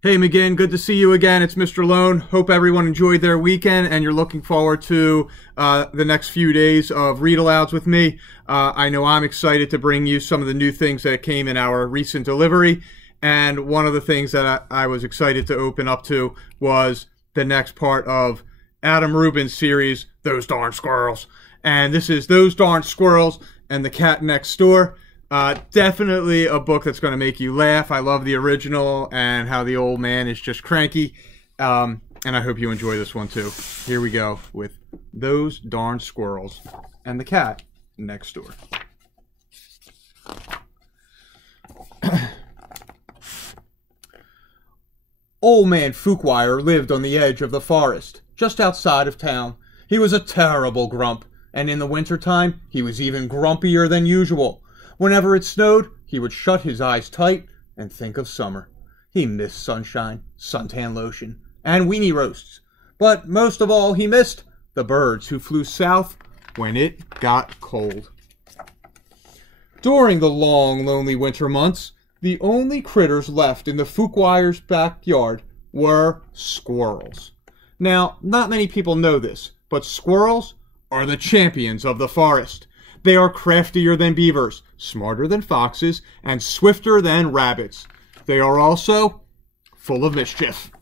Hey McGinn, good to see you again. It's Mr. Lohn. Hope everyone enjoyed their weekend and you're looking forward to the next few days of read-alouds with me. I know I'm excited to bring you some of the new things that came in our recent delivery. And one of the things that I was excited to open up to was the next part of Adam Rubin's series, Those Darn Squirrels. And this is Those Darn Squirrels and the Cat Next Door. Definitely a book that's going to make you laugh. I love the original and how the old man is just cranky. And I hope you enjoy this one too. Here we go with Those Darn Squirrels and the Cat Next Door. Old man Fuquire lived on the edge of the forest, just outside of town. He was a terrible grump, and in the wintertime, he was even grumpier than usual. Whenever it snowed, he would shut his eyes tight and think of summer. He missed sunshine, suntan lotion, and weenie roasts. But most of all, he missed the birds who flew south when it got cold. During the long, lonely winter months, the only critters left in the Fuquire's backyard were squirrels. Now, not many people know this, but squirrels are the champions of the forest. They are craftier than beavers, smarter than foxes, and swifter than rabbits. They are also full of mischief.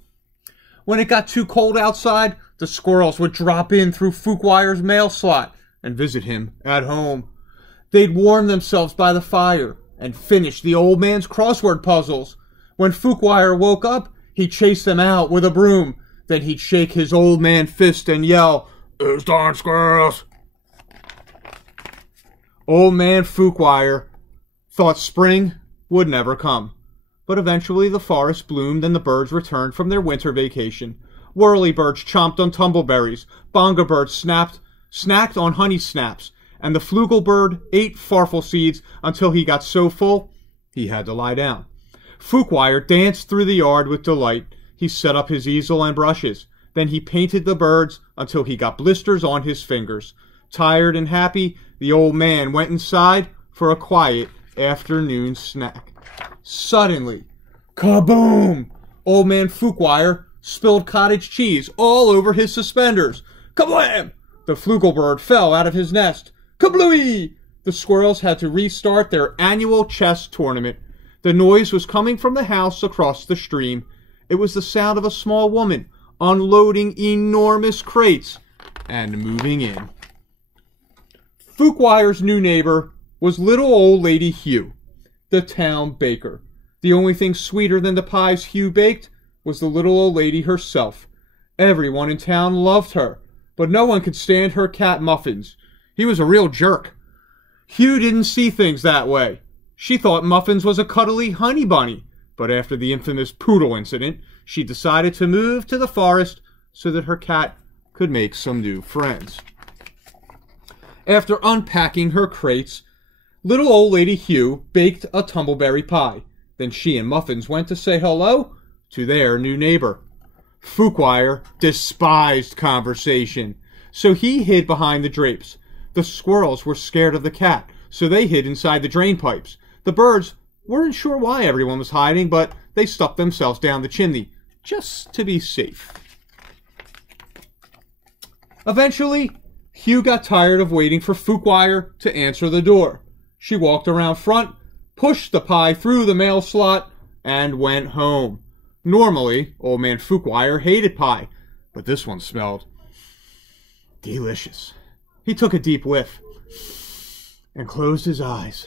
When it got too cold outside, the squirrels would drop in through Fuquire's mail slot and visit him at home. They'd warm themselves by the fire and finish the old man's crossword puzzles. When Fuquire woke up, he'd chase them out with a broom. Then he'd shake his old man fist and yell, "Those darn squirrels!" Old man Fuquire thought spring would never come. But eventually the forest bloomed and the birds returned from their winter vacation. Whirlybirds chomped on tumbleberries, bongabirds snacked on honey snaps, and the flugelbird ate farfel seeds until he got so full he had to lie down. Fuquire danced through the yard with delight. He set up his easel and brushes. Then he painted the birds until he got blisters on his fingers. Tired and happy, the old man went inside for a quiet afternoon snack. Suddenly, kaboom! Old man Fuquire spilled cottage cheese all over his suspenders. Kablam! The flugelbird fell out of his nest. Kablooey! The squirrels had to restart their annual chess tournament. The noise was coming from the house across the stream. It was the sound of a small woman unloading enormous crates and moving in. Fuquire's new neighbor was little old lady Hugh, the town baker. The only thing sweeter than the pies Hugh baked was the little old lady herself. Everyone in town loved her, but no one could stand her cat Muffins. He was a real jerk. Hugh didn't see things that way. She thought Muffins was a cuddly honey bunny, but after the infamous poodle incident, she decided to move to the forest so that her cat could make some new friends. After unpacking her crates, little old lady Hugh baked a tumbleberry pie. Then she and Muffins went to say hello to their new neighbor. Fuquire despised conversation, so he hid behind the drapes. The squirrels were scared of the cat, so they hid inside the drain pipes. The birds weren't sure why everyone was hiding, but they stuck themselves down the chimney, just to be safe. Eventually, Hugh got tired of waiting for Fuquire to answer the door. She walked around front, pushed the pie through the mail slot, and went home. Normally, old man Fuquire hated pie, but this one smelled delicious. He took a deep whiff and closed his eyes.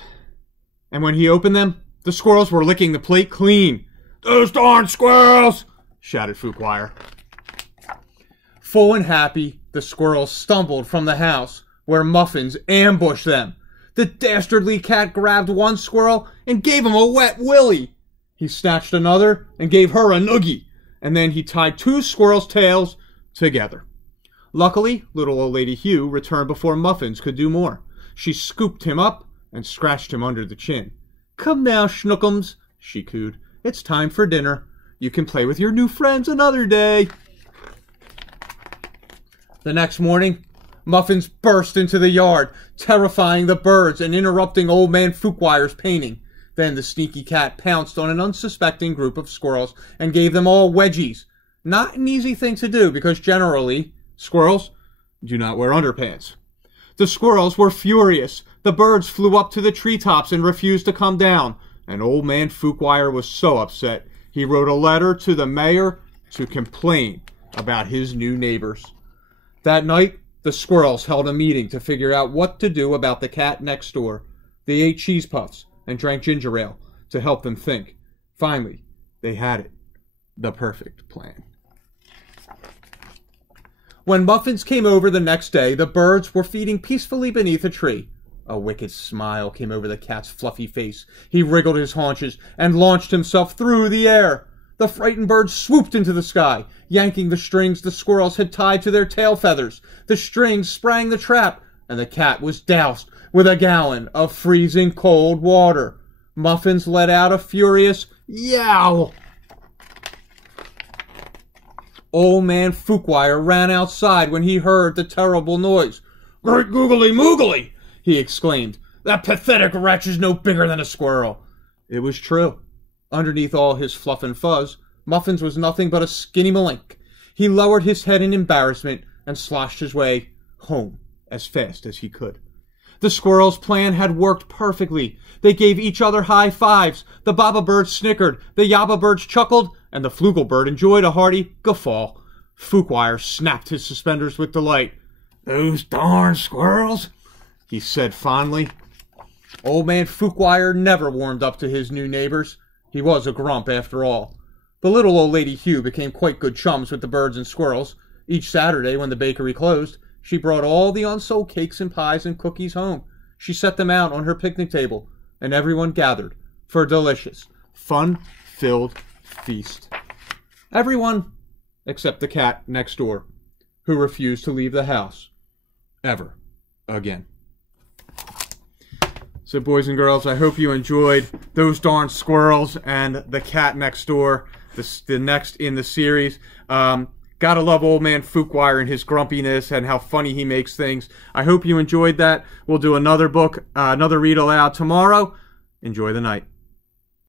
And when he opened them, the squirrels were licking the plate clean. "Those darn squirrels!" shouted Fuquire. Full and happy, the squirrels stumbled from the house, where Muffins ambushed them. The dastardly cat grabbed one squirrel and gave him a wet willy. He snatched another and gave her a noogie, and then he tied two squirrels' tails together. Luckily, little old lady Hugh returned before Muffins could do more. She scooped him up and scratched him under the chin. "Come now, Schnookums," she cooed. "It's time for dinner. You can play with your new friends another day." The next morning, Muffins burst into the yard, terrifying the birds and interrupting old man Fuquire's painting. Then the sneaky cat pounced on an unsuspecting group of squirrels and gave them all wedgies. Not an easy thing to do because generally, squirrels do not wear underpants. The squirrels were furious. The birds flew up to the treetops and refused to come down. And old man Fuquire was so upset, he wrote a letter to the mayor to complain about his new neighbors. That night, the squirrels held a meeting to figure out what to do about the cat next door. They ate cheese puffs and drank ginger ale to help them think. Finally, they had it. The perfect plan. When Muffins came over the next day, the birds were feeding peacefully beneath a tree. A wicked smile came over the cat's fluffy face. He wriggled his haunches and launched himself through the air. The frightened birds swooped into the sky, yanking the strings the squirrels had tied to their tail feathers. The strings sprang the trap, and the cat was doused with a gallon of freezing cold water. Muffins let out a furious yowl. Old man Fuquire ran outside when he heard the terrible noise. "Great googly moogly!" he exclaimed. "That pathetic wretch is no bigger than a squirrel." It was true. Underneath all his fluff and fuzz, Muffins was nothing but a skinny malink. He lowered his head in embarrassment and sloshed his way home as fast as he could. The squirrels' plan had worked perfectly. They gave each other high fives. The baba birds snickered, the yabba birds chuckled, and the flugel bird enjoyed a hearty guffaw. Fuquire snapped his suspenders with delight. "Those darn squirrels," he said fondly. Old man Fuquire never warmed up to his new neighbors. He was a grump, after all. The little old lady Hugh became quite good chums with the birds and squirrels. Each Saturday, when the bakery closed, she brought all the unsold cakes and pies and cookies home. She set them out on her picnic table, and everyone gathered for a delicious, fun-filled feast. Everyone except the cat next door, who refused to leave the house ever again. So, boys and girls, I hope you enjoyed Those Darn Squirrels and The Cat Next Door, the next in the series. Gotta love old man Fuquire and his grumpiness and how funny he makes things. I hope you enjoyed that. We'll do another book, another read aloud tomorrow. Enjoy the night.